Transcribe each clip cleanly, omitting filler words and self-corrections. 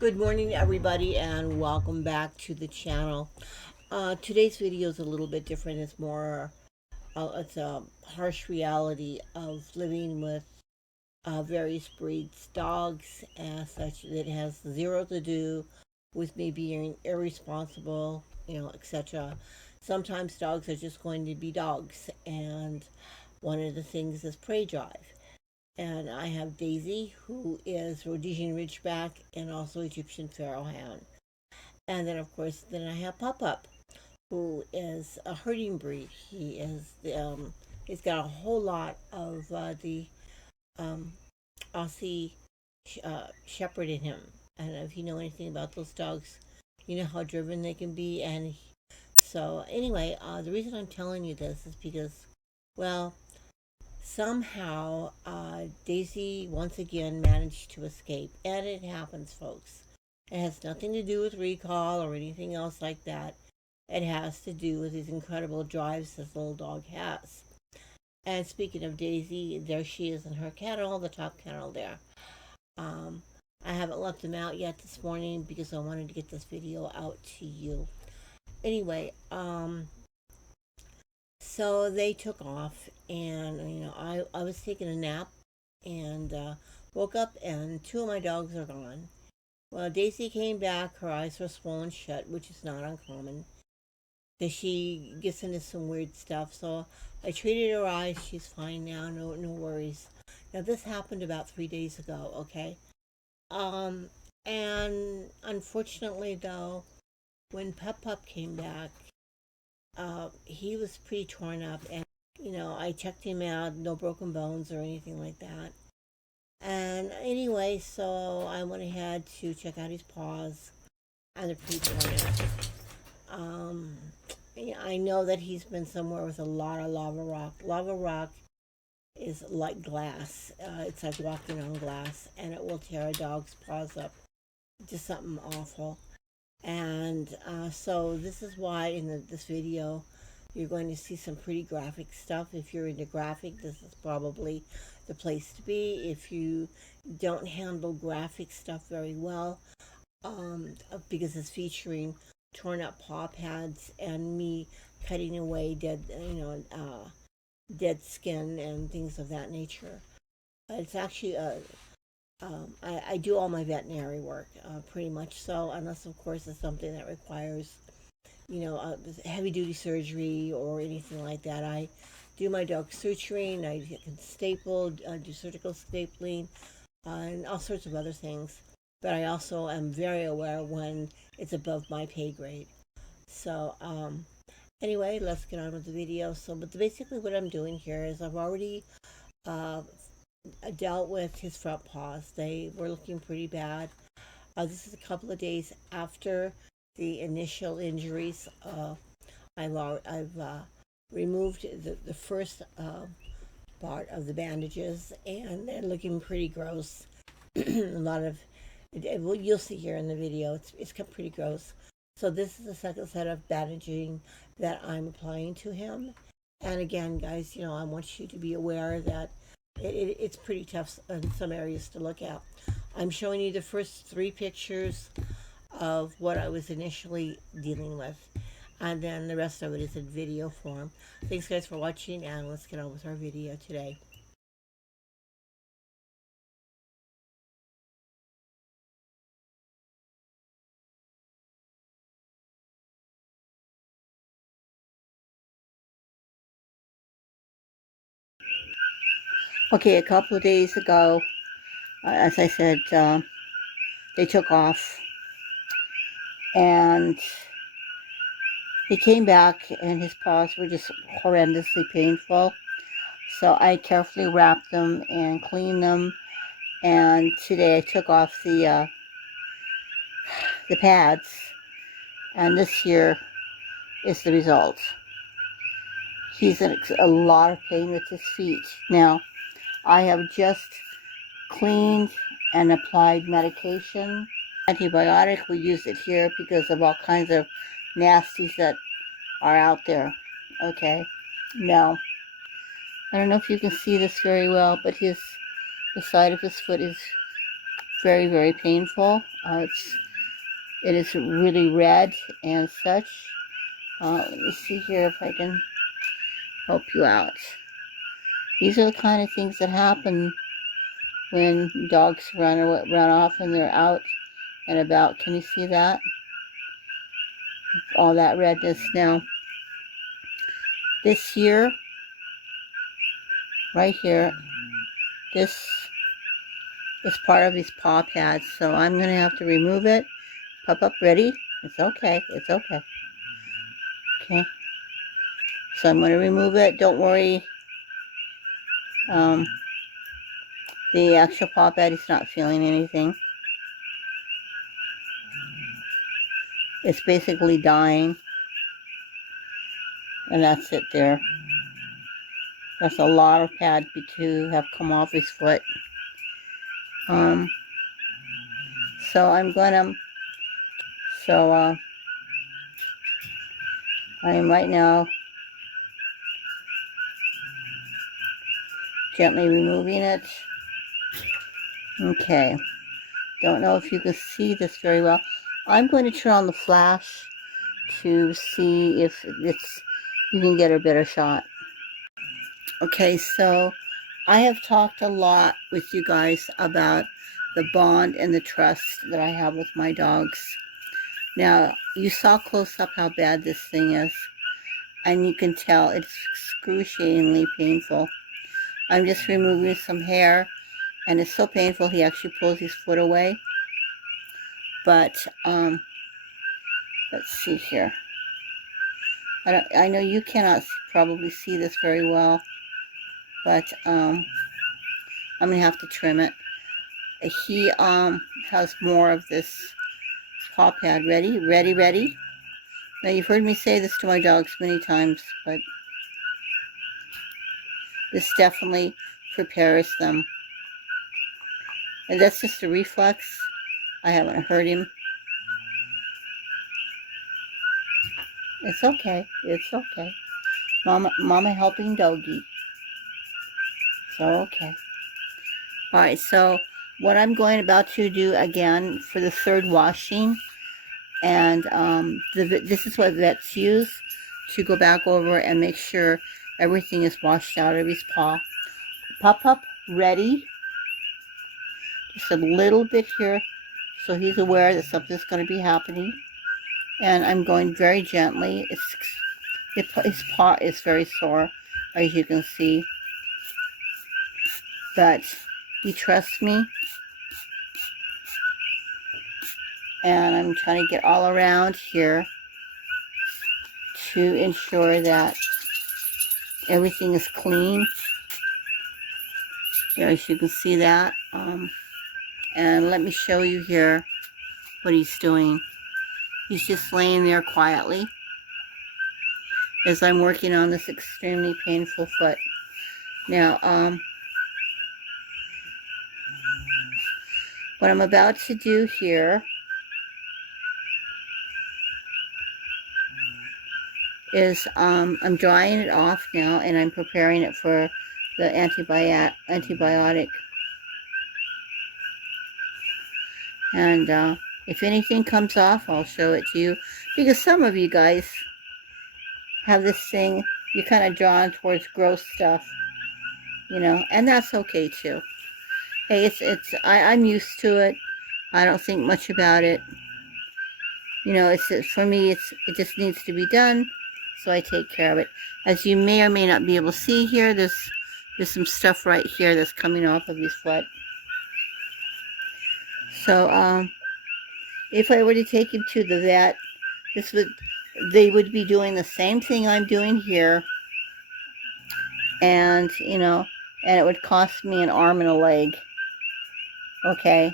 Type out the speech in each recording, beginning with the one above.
Good morning, everybody, and welcome back to the channel. Today's video is a little bit different. It's a harsh reality of living with various breeds, dogs, as such. That has zero to do with me being irresponsible, etc. Sometimes dogs are just going to be dogs, and one of the things is prey drive. And I have Daisy, who is Rhodesian Ridgeback and also Egyptian Pharaoh Hound. And then, of course, I have Pup Pup, who is a herding breed. He's got a whole lot of the um, Aussie Shepherd in him. And if you know anything about those dogs, you know how driven they can be. And so, anyway, the reason I'm telling you this is because, well, somehow, Daisy once again managed to escape, and it happens, folks. It has nothing to do with recall or anything else like that. It has to do with these incredible drives this little dog has. And speaking of Daisy, there she is in her kennel, the top kennel there. Um, I haven't let them out yet this morning because I wanted to get this video out to you. Anyway, so they took off, and I was taking a nap, and woke up, and two of my dogs are gone. Well, Daisy came back. Her eyes were swollen shut, which is not uncommon. That she gets into some weird stuff. So I treated her eyes. She's fine now. No worries. Now this happened about 3 days ago. Okay. Um, and unfortunately, though, when Pup Pup came back, he was pretty torn up, and I checked him out, no broken bones or anything like that. And anyway, so I went ahead to check out his paws, and they're pretty torn up. Um, I know that he's been somewhere with a lot of lava rock. Lava rock is like glass. It's like walking on glass, and it will tear a dog's paws up. Just something awful. And so this is why in this video you're going to see some pretty graphic stuff. If you're into graphic, this is probably the place to be. If you don't handle graphic stuff very well, because it's featuring torn up paw pads and me cutting away dead skin and things of that nature. It's actually I do all my veterinary work, pretty much so, unless of course it's something that requires heavy duty surgery or anything like that. I do my dog suturing, I can staple, do surgical stapling, and all sorts of other things. But I also am very aware when it's above my pay grade. So, anyway, let's get on with the video. But basically, what I'm doing here is I've already uh, dealt with his front paws. They were looking pretty bad. This is a couple of days after the initial injuries. I've removed the first part of the bandages, and they're looking pretty gross. A lot of, well, you'll see here in the video, it's pretty gross. So this is the second set of bandaging that I'm applying to him. And again, guys, I want you to be aware that it's pretty tough in some areas to look at. I'm showing you the first three pictures of what I was initially dealing with, and then the rest of it is in video form. Thanks, guys, for watching, and let's get on with our video today. Okay, a couple of days ago, as I said, they took off, and he came back, and his paws were just horrendously painful. So I carefully wrapped them and cleaned them, and today I took off the pads, and this here is the result. He's in a lot of pain with his feet. Now, I have just cleaned and applied medication. Antibiotic, we use it here because of all kinds of nasties that are out there. Okay, now, I don't know if you can see this very well, but the side of his foot is very, very painful. It is really red and such. Let me see here if I can help you out. These are the kind of things that happen when dogs run off and they're out and about. Can you see that? All that redness. Now, this here, right here, this is part of his paw pads, so I'm going to have to remove it. Pup Pup, ready? It's okay. It's okay. Okay. So I'm going to remove it. Don't worry. The actual paw pad, he's not feeling anything. It's basically dying. And that's it there. That's a lot of pad to have come off his foot. So I'm gonna, I am right now gently removing it. Okay. Don't know if you can see this very well. I'm going to turn on the flash to see if you can get a better shot. Okay, so I have talked a lot with you guys about the bond and the trust that I have with my dogs. Now, you saw close up how bad this thing is, and you can tell it's excruciatingly painful. I'm just removing some hair, and it's so painful he actually pulls his foot away. But, let's see here. I know you cannot probably see this very well, but I'm going to have to trim it. He has more of this paw pad. Ready? Ready, ready? Now, you've heard me say this to my dogs many times, but this definitely prepares them. And that's just a reflex. I haven't hurt him. It's okay. It's okay. Mama helping doggy. So, okay. Alright, so what I'm about to do again for the third washing, and this is what vets use to go back over and make sure everything is washed out of his paw. Pup Pup, ready? Just a little bit here so he's aware that something's going to be happening. And I'm going very gently. His paw is very sore, as you can see. But he trusts me. And I'm trying to get all around here to ensure that everything is clean. There, as you can see that. And let me show you here what he's doing. He's just laying there quietly as I'm working on this extremely painful foot. Now, what I'm about to do here is I'm drying it off now, and I'm preparing it for the antibiotic. And if anything comes off, I'll show it to you, because some of you guys have this thing, you're kind of drawn towards gross stuff, you know, and that's okay too. Hey, I'm used to it. I don't think much about it. You know, for me, it just needs to be done, so I take care of it. As you may or may not be able to see here, there's some stuff right here that's coming off of his foot. So, if I were to take him to the vet, they would be doing the same thing I'm doing here, and, you know, and it would cost me an arm and a leg, okay,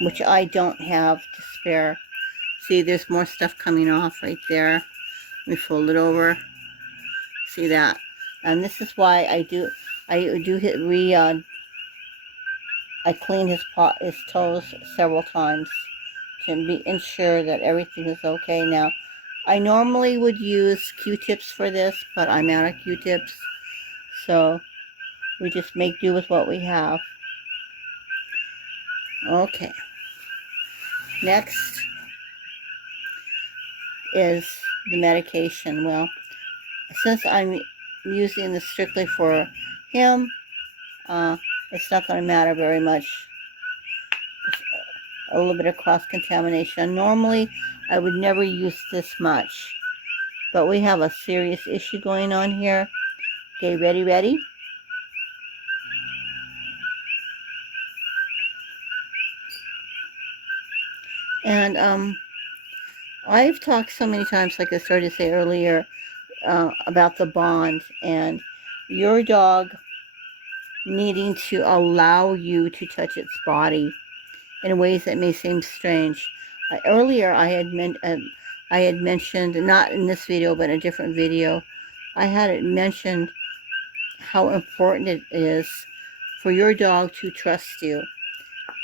which I don't have to spare. See, there's more stuff coming off right there. Let me fold it over. See that? And this is why I clean his toes several times to ensure that everything is okay. Now, I normally would use Q-tips for this, but I'm out of Q-tips, so we just make do with what we have. Okay. Next is the medication. Well, since I'm using this strictly for him, it's not going to matter very much. It's a little bit of cross-contamination. Normally, I would never use this much, but we have a serious issue going on here. Okay, ready? And I've talked so many times, like I started to say earlier, about the bond and your dog needing to allow you to touch its body in ways that may seem strange. Earlier, I had mentioned, not in this video, but in a different video, I had mentioned how important it is for your dog to trust you.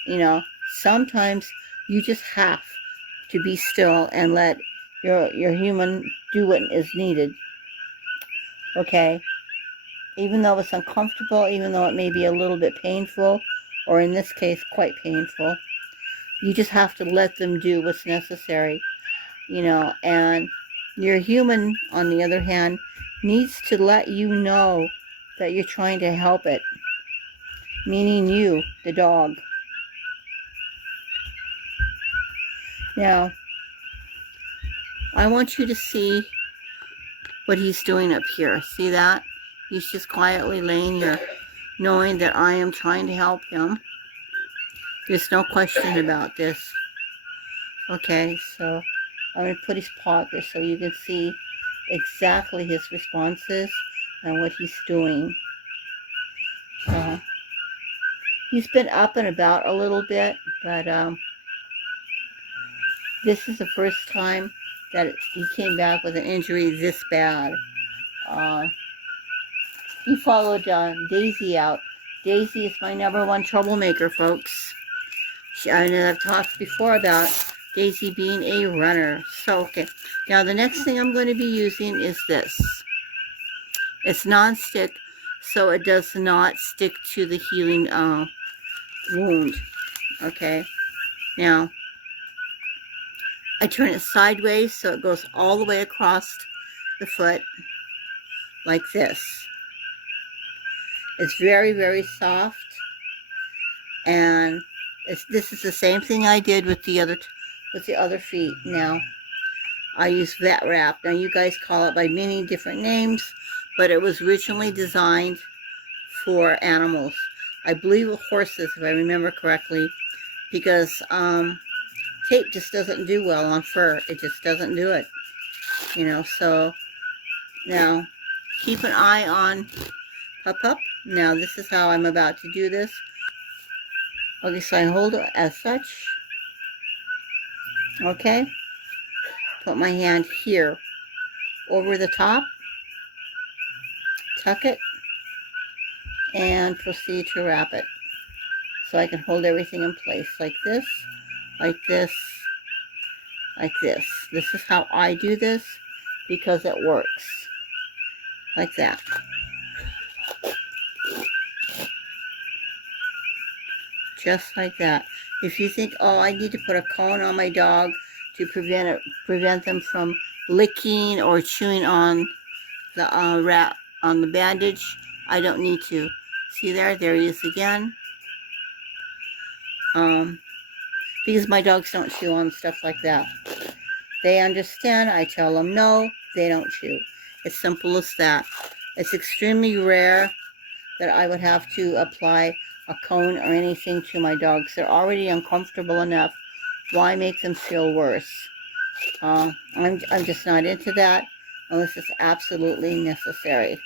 You know, sometimes you just have to be still and let your human do what is needed. Okay? Even though it's uncomfortable, even though it may be a little bit painful, or in this case, quite painful, you just have to let them do what's necessary, you know. And your human, on the other hand, needs to let you know that you're trying to help it, meaning you, the dog. Now, I want you to see what he's doing up here. See that? He's just quietly laying here, knowing that I am trying to help him. There's no question about this. Okay, so I'm going to put his paw there so you can see exactly his responses and what he's doing. So he's been up and about a little bit, but this is the first time that he came back with an injury this bad. He followed Dazy out. Dazy is my #1 troublemaker, folks. And I've talked before about Dazy being a runner. So, okay. Now, the next thing I'm going to be using is this. It's non-stick, so it does not stick to the healing wound. Okay. Now, I turn it sideways so it goes all the way across the foot like this. It's very, very soft. And this is the same thing I did with the other feet. Now, I use vet wrap. Now, you guys call it by many different names, but it was originally designed for animals. I believe horses, if I remember correctly, because tape just doesn't do well on fur. It just doesn't do it, you know. So now, keep an eye on Pup Pup. Now, this is how I'm about to do this. Okay, so I hold it as such. Okay. Put my hand here over the top. Tuck it. And proceed to wrap it. So I can hold everything in place like this, like this, like this. This is how I do this because it works. Like that. Just like that. If you think, oh, I need to put a cone on my dog to prevent them from licking or chewing on the wrap on the bandage, I don't need to. See there he is again. Because my dogs don't chew on stuff like that. They understand. I tell them no, they don't chew. It's simple as that. It's extremely rare that I would have to apply a cone or anything to my dogs. They're already uncomfortable enough. Why make them feel worse? I'm just not into that unless it's absolutely necessary.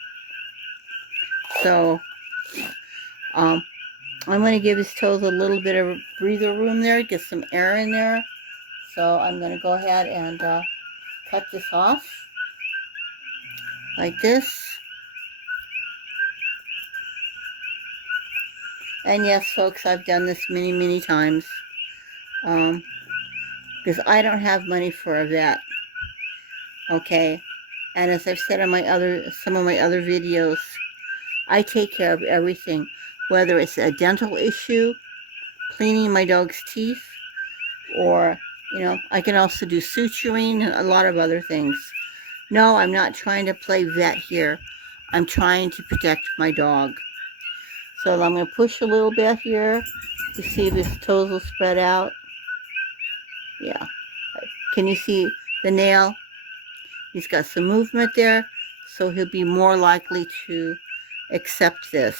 So I'm going to give his toes a little bit of breather room there, get some air in there. So I'm going to go ahead and cut this off like this. And yes, folks, I've done this many, many times. Because I don't have money for a vet. Okay? And as I've said in some of my other videos, I take care of everything. Whether it's a dental issue, cleaning my dog's teeth, or, I can also do suturing and a lot of other things. No, I'm not trying to play vet here. I'm trying to protect my dog. So I'm going to push a little bit here to see if his toes will spread out. Yeah. Can you see the nail? He's got some movement there, so he'll be more likely to accept this.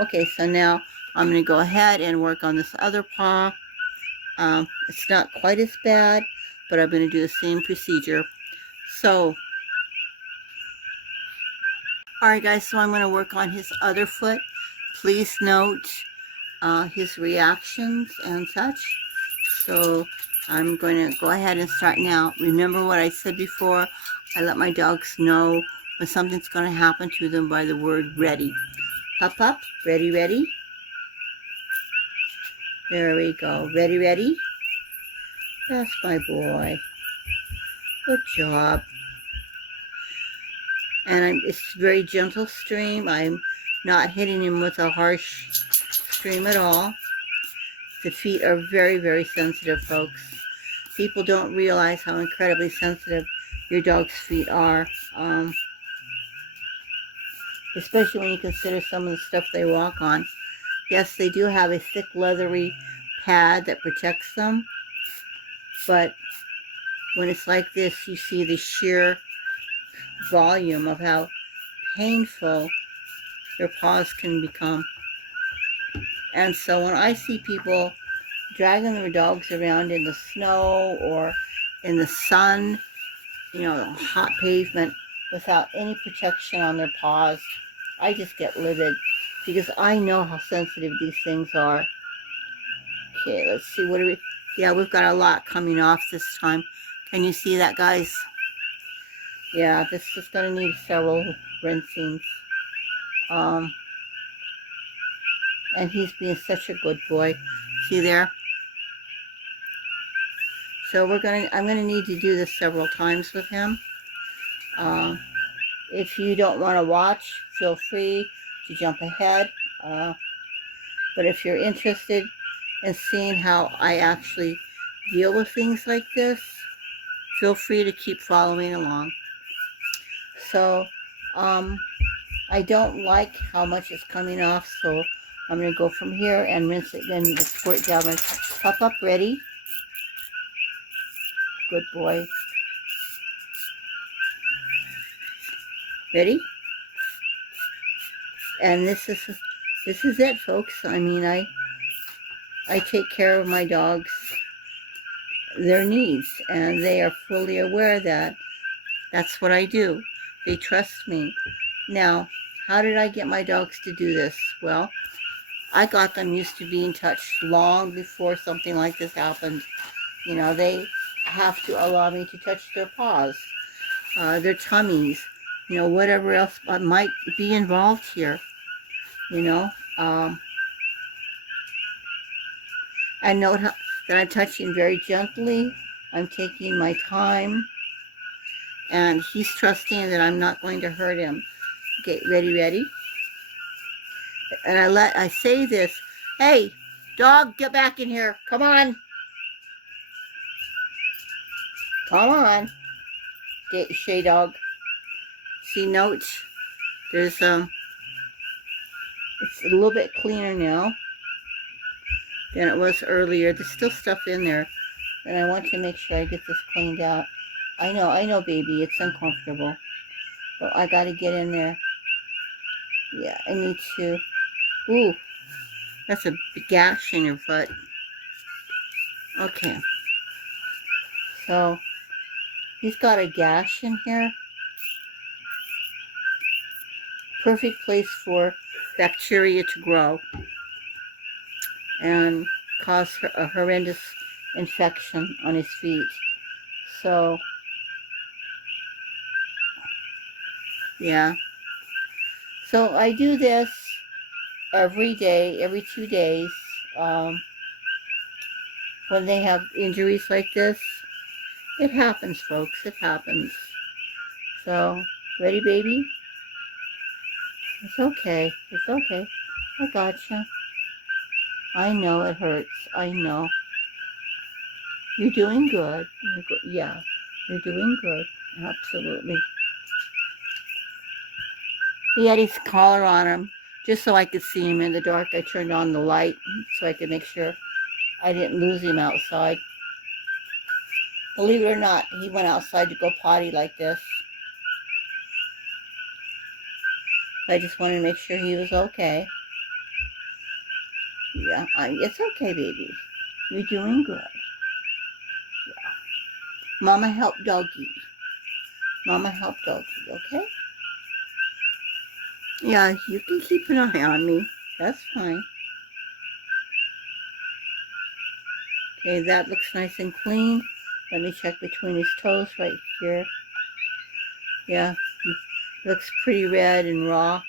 Okay, so now I'm going to go ahead and work on this other paw. It's not quite as bad, but I'm going to do the same procedure. So, alright guys, so I'm going to work on his other foot. Please note his reactions and such. So I'm going to go ahead and start now. Remember what I said before? I let my dogs know when something's going to happen to them by the word ready. Pup, pup, ready, ready. There we go. Ready, ready. That's my boy. Good job. And it's a very gentle stream. I'm not hitting him with a harsh stream at all. The feet are very, very sensitive, folks. People don't realize how incredibly sensitive your dog's feet are. Especially when you consider some of the stuff they walk on. Yes, they do have a thick leathery pad that protects them, but when it's like this, you see the sheer volume of how painful your paws can become. And so when I see people dragging their dogs around in the snow or in the sun, hot pavement, without any protection on their paws, I just get livid because I know how sensitive these things are. Okay, let's see, what do we, yeah, we've got a lot coming off this time. Can you see that, guys? Yeah, this is going to need several rinsings. And he's being such a good boy. See there? So I'm going to need to do this several times with him. If you don't want to watch, feel free to jump ahead. But if you're interested in seeing how I actually deal with things like this, feel free to keep following along. So, I don't like how much is coming off, so I'm going to go from here and rinse it, then squirt down my Pup Pup. Ready? Good boy. Ready? And this is it, folks. I mean, I take care of my dogs, their needs, and they are fully aware that that's what I do. They trust me. Now, how did I get my dogs to do this? Well, I got them used to being touched long before something like this happened. They have to allow me to touch their paws, their tummies, whatever else might be involved here, And note that I'm touching very gently. I'm taking my time. And he's trusting that I'm not going to hurt him. Okay, ready, ready? And I say this, hey, dog, get back in here. Come on. Come on. Get Shay dog. See notes? There's it's a little bit cleaner now than it was earlier. There's still stuff in there, and I want to make sure I get this cleaned out. I know, baby, it's uncomfortable, but I gotta get in there. Yeah, I need to. Ooh, that's a big gash in your foot. Okay, so he's got a gash in here. Perfect place for bacteria to grow and cause a horrendous infection on his feet. So, yeah. So I do this every day, every 2 days. When they have injuries like this, it happens, folks. It happens. So, ready, baby? It's okay. It's okay. I gotcha. I know it hurts. I know. You're doing good. Yeah, you're doing good. Absolutely. He had his collar on him just so I could see him in the dark. I turned on the light so I could make sure I didn't lose him outside. Believe it or not, he went outside to go potty like this. I just wanted to make sure he was okay. Yeah, it's okay, baby. You're doing good. Yeah. Mama help doggy. Mama help doggy, okay? Yeah, you can keep an eye on me. That's fine. Okay, that looks nice and clean. Let me check between his toes right here. Yeah, looks pretty red and raw.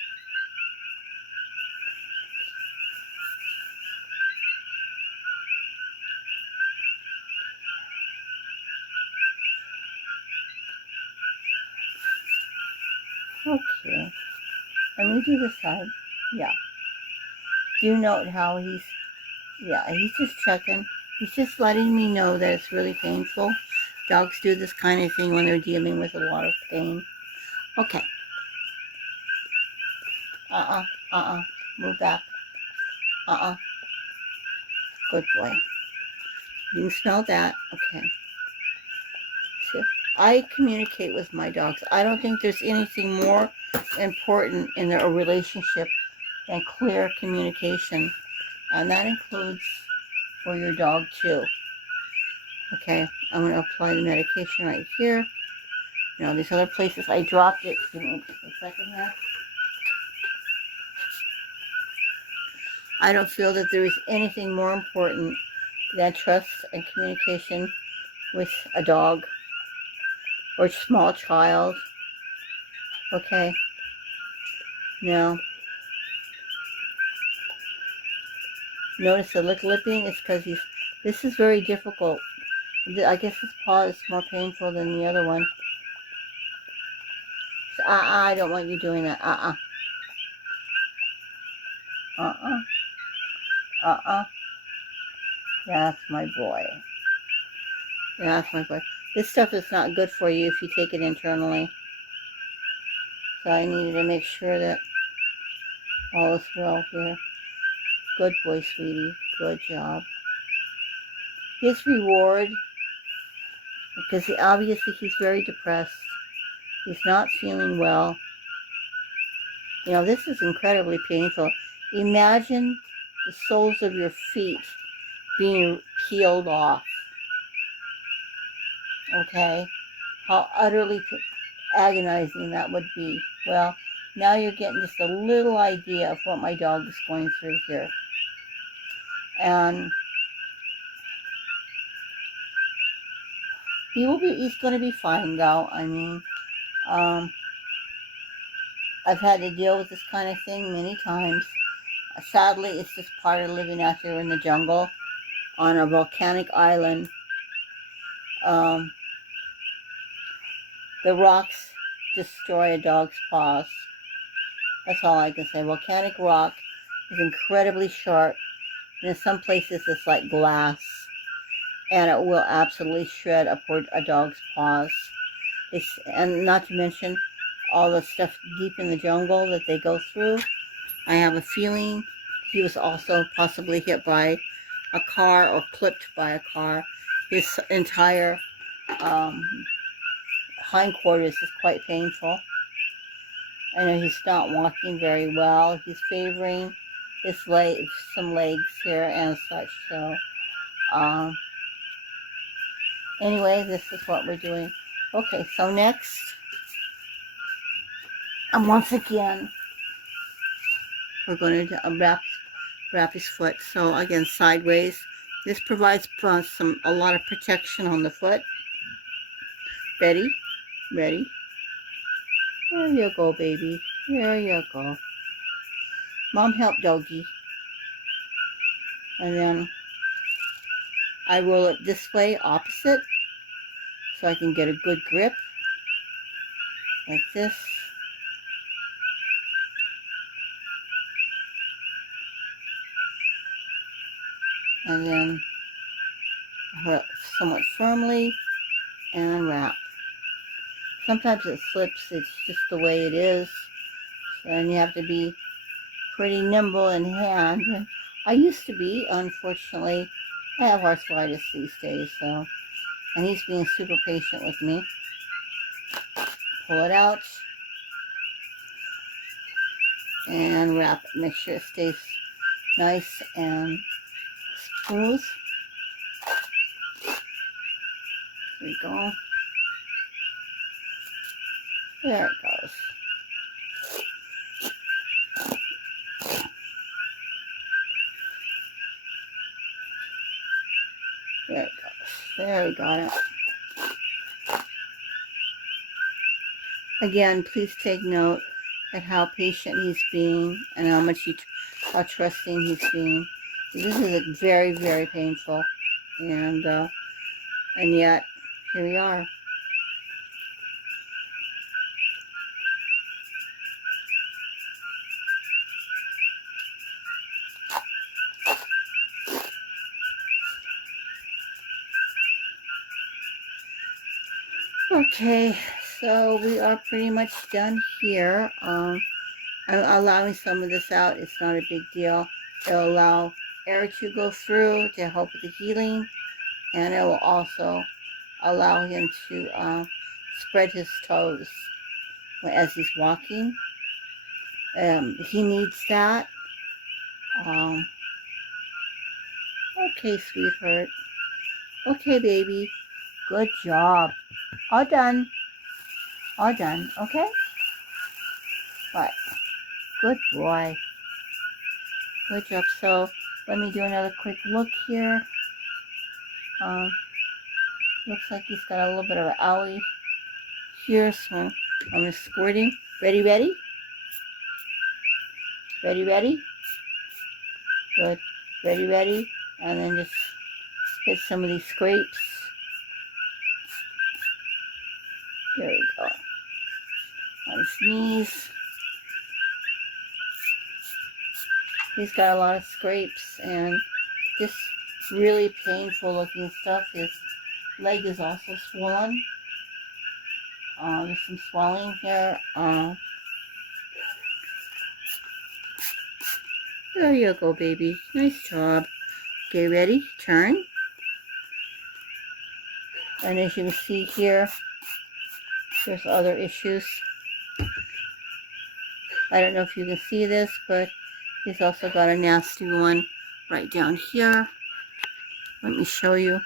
Okay, let me do this side. Yeah. Do you note how he's just checking. He's just letting me know that it's really painful. Dogs do this kind of thing when they're dealing with a lot of pain. Okay. Move back. Good boy. You can smell that. Okay. So I communicate with my dogs. I don't think there's anything more important in a relationship than clear communication. And that includes for your dog too. Okay, I'm going to apply the medication right here. Now these other places, I dropped it. Give me a second here. I don't feel that there is anything more important than trust and communication with a dog or a small child. Okay. Now, notice the lipping is because this is very difficult. I guess his paw is more painful than the other one. So, I don't want you doing that. That's my boy. That's my boy. This stuff is not good for you if you take it internally. So I needed to make sure that all is well here. Good boy, sweetie. Good job. His reward, because obviously he's very depressed. He's not feeling well. You know, this is incredibly painful. Imagine the soles of your feet being peeled off. Okay? How utterly agonizing that would be. Well, now you're getting just a little idea of what my dog is going through here. And he's going to be fine, though. I mean, I've had to deal with this kind of thing many times. Sadly, it's just part of living out here in the jungle on a volcanic island. The rocks destroy a dog's paws. That's all I can say. Volcanic rock is incredibly sharp, and in some places it's like glass, and it will absolutely shred a dog's paws. And not to mention all the stuff deep in the jungle that they go through. I have a feeling he was also possibly hit by a car or clipped by a car. His entire hindquarters is quite painful. I know he's not walking very well. He's favoring his some legs here and such. So, anyway, this is what we're doing. Okay, so next, and once again, we're going to wrap his foot. So again, sideways. This provides a lot of protection on the foot. Ready? Ready? There you go, baby. There you go. Mom help doggy. And then I roll it this way, opposite, so I can get a good grip. Like this. and then somewhat firmly and wrap. Sometimes it slips, it's just the way it is, and you have to be pretty nimble in hand. And I used to be, unfortunately. I have arthritis these days, so, and he's being super patient with me. Pull it out and wrap it. Make sure it stays nice and smooth. There we go. There it goes. There it goes. There we got it. Again, please take note at how patient he's being and how trusting he's being. This is very, very painful, and yet here we are. Okay, so we are pretty much done here. I'm allowing some of this out. It's not a big deal. It'll allow air to go through to help with the healing, and it will also allow him to spread his toes as he's walking. He needs that. Okay, sweetheart. Okay, baby. Good job. All done. All done. Okay? Right. Good boy. Good job. So, let me do another quick look here. Looks like he's got a little bit of an owie here, so I'm going to squirt him. Ready, ready? Ready, ready? Good. Ready, ready? And then just hit some of these scrapes. There we go. On his knees. He's got a lot of scrapes and just really painful looking stuff. His leg is also swollen. There's some swelling here. There you go, baby. Nice job. Okay, ready? Turn. And as you can see here, there's other issues. I don't know if you can see this, but he's also got a nasty one right down here. Let me show you.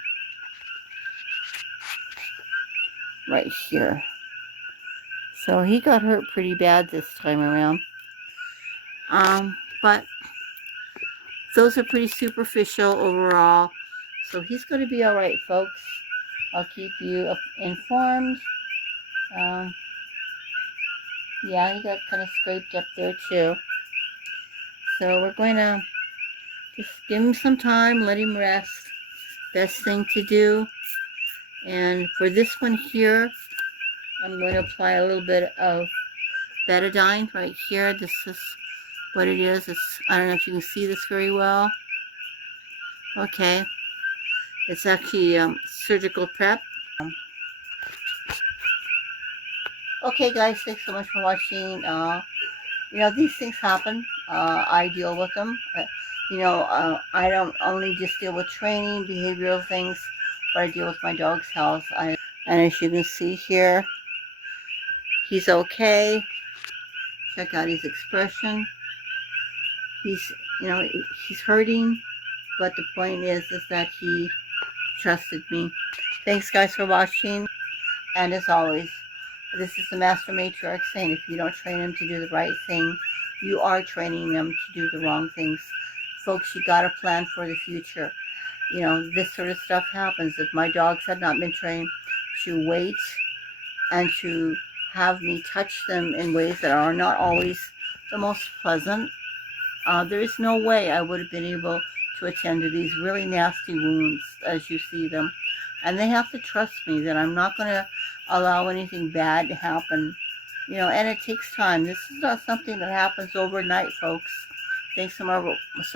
Right here. So he got hurt pretty bad this time around. But those are pretty superficial overall. So he's going to be all right, folks. I'll keep you informed. Yeah, he got kind of scraped up there too. So we're going to just give him some time, let him rest. Best thing to do. And for this one here, I'm going to apply a little bit of betadine right here. This is what it is. I don't know if you can see this very well. Okay. It's actually surgical prep. Okay, guys, thanks so much for watching. You know, these things happen. I deal with them. I don't only just deal with training, behavioral things, but I deal with my dog's health. And as you can see here, he's okay. Check out his expression. He's hurting, but the point is that he trusted me. Thanks, guys, for watching. And as always, this is the Master Matriarch saying, if you don't train them to do the right thing, you are training them to do the wrong things. Folks, you got to plan for the future. You know, this sort of stuff happens. If my dogs had not been trained to wait and to have me touch them in ways that are not always the most pleasant, there is no way I would have been able to attend to these really nasty wounds as you see them. And they have to trust me that I'm not going to allow anything bad to happen. You know, and it takes time. This is not something that happens overnight, folks. Thanks so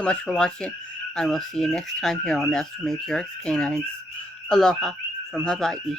much for watching. I will see you next time here on Master Matriarchs Canines. Aloha from Hawaii.